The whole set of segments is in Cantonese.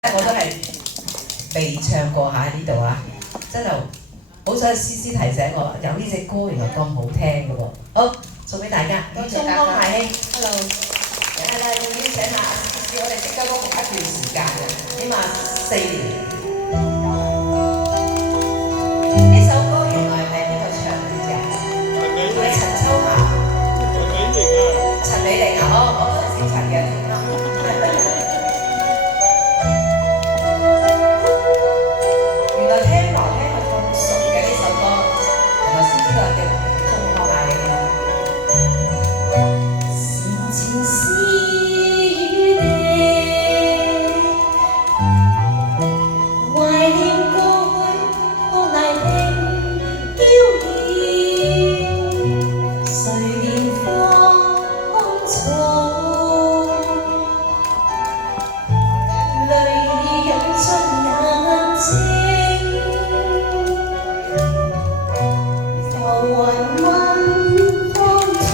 我都係未唱過下呢度啊，真係好彩思思提醒我有呢隻歌原來咁好聽嘅喎。好，送俾大家，中康大興 ，hello， 係啦，要邀請下思思，我哋識咗一段時間嘅，起碼4年。呢首歌原來係邊個唱嘅啫？係陳秋霞。陳美玲啊，我都係姓陳嘅。原來聽落咁熟嘅呢首歌，原來先知道叫中康大興啦。前是雨地，懷念過去看泥興嬌豔，誰憐芳草，淚湧進眼睛，浮雲問芳草。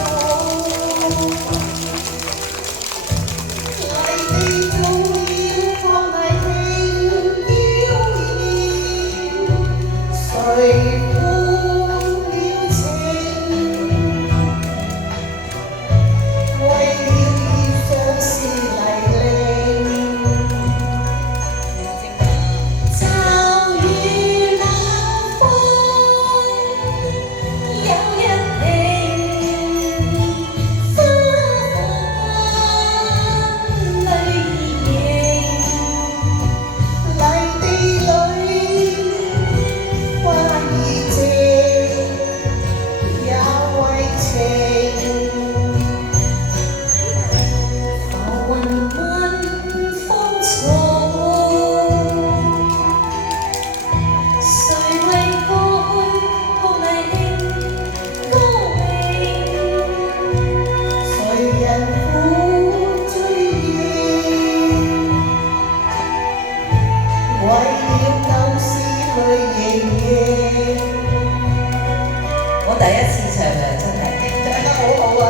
我第一次唱啊，真係唱得好好啊！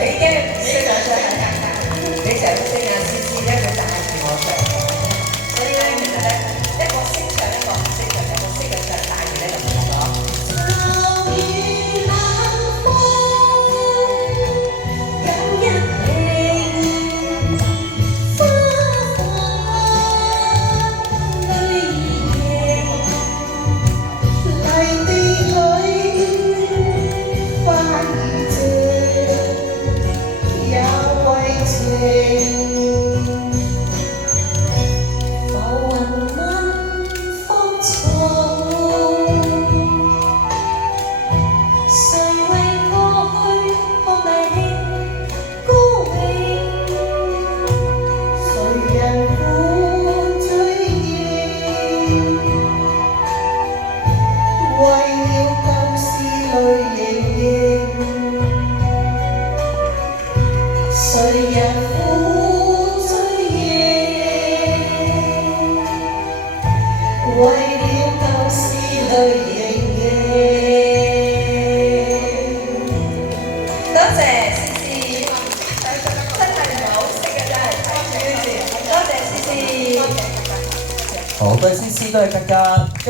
幾驚唔識啊，真係你成日都識啊，思思咧佢帶住我唱嘅，所以咧其實咧一個識唱一個唔識唱，一個識嘅唱帶住咧就唔同咗。秋雨冷風有一拼，花瓣淚盈，泥地裏花兒謝，也為情。浮雲問芳草，誰為過去看泥興高興？誰人負追憶？為了舊事淚盈盈。誰人負追憶？為了舊事淚盈盈。多謝思思，真係唔係好識嘅真係睇住，多謝思思。好，多謝思思，多謝吉吉。